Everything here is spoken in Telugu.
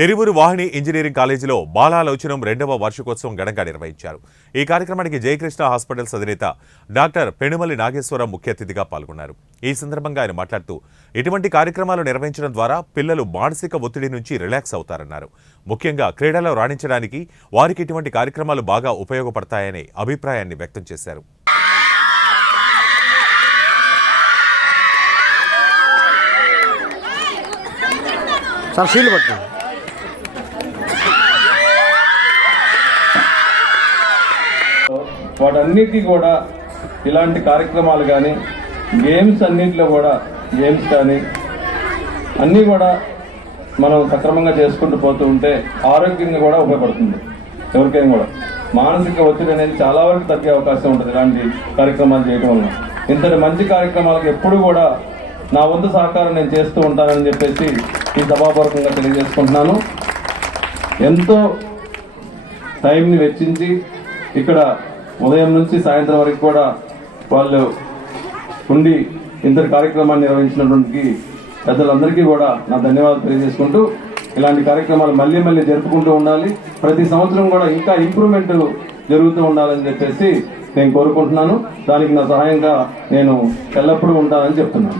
తెరువురు వాహిని ఇంజనీరింగ్ కాలేజీలో బాలాలోచనం రెండవ వార్షికోత్సవం ఘనంగా నిర్వహించారు. ఈ కార్యక్రమానికి జయకృష్ణ హాస్పిటల్స్ అధినేత డాక్టర్ పెనుమల్లి నాగేశ్వరం ముఖ్య అతిథిగా పాల్గొన్నారు. ఈ సందర్భంగా ఆయన మాట్లాడుతూ ఇటువంటి కార్యక్రమాలు నిర్వహించడం ద్వారా పిల్లలు మానసిక ఒత్తిడి నుంచి రిలాక్స్ అవుతారన్నారు. ముఖ్యంగా క్రీడలో రాణించడానికి వారికి ఇటువంటి కార్యక్రమాలు బాగా ఉపయోగపడతాయనే అభిప్రాయాన్ని వ్యక్తం చేశారు. సార్ షీల్డ్ పట్టు వాటన్నిటికీ కూడా ఇలాంటి కార్యక్రమాలు కానీ గేమ్స్ అన్నింటిలో కూడా గేమ్స్ కానీ అన్నీ కూడా మనం సక్రమంగా చేసుకుంటూ పోతూ ఉంటే ఆరోగ్యంగా కూడా ఉపయోగపడుతుంది. ఎవరికైనా కూడా. మానసిక ఒత్తిడి అనేది చాలా వరకు తగ్గే అవకాశం ఉంటుంది ఇలాంటి కార్యక్రమాలు చేయడం వలన. ఇంతటి మంచి కార్యక్రమాలకు ఎప్పుడు కూడా నా వంతు సహకారం నేను చేస్తూ ఉంటానని చెప్పేసి ఈ సభాపూర్వకంగా తెలియజేసుకుంటున్నాను. ఎంతో టైంని వెచ్చించి ఇక్కడ ఉదయం నుంచి సాయంత్రం వరకు కూడా వాళ్ళు ఉండి ఇంతటి కార్యక్రమాన్ని నిర్వహించినటువంటి పెద్దలందరికీ కూడా నా ధన్యవాదాలు తెలియజేసుకుంటూ ఇలాంటి కార్యక్రమాలు మళ్ళీ మళ్ళీ జరుపుకుంటూ ఉండాలి. ప్రతి సంవత్సరం కూడా ఇంకా ఇంప్రూవ్మెంట్ జరుగుతూ ఉండాలని చెప్పేసి నేను కోరుకుంటున్నాను. దానికి నా సహాయంగా నేను ఎల్లప్పుడూ ఉంటానని చెప్తున్నాను.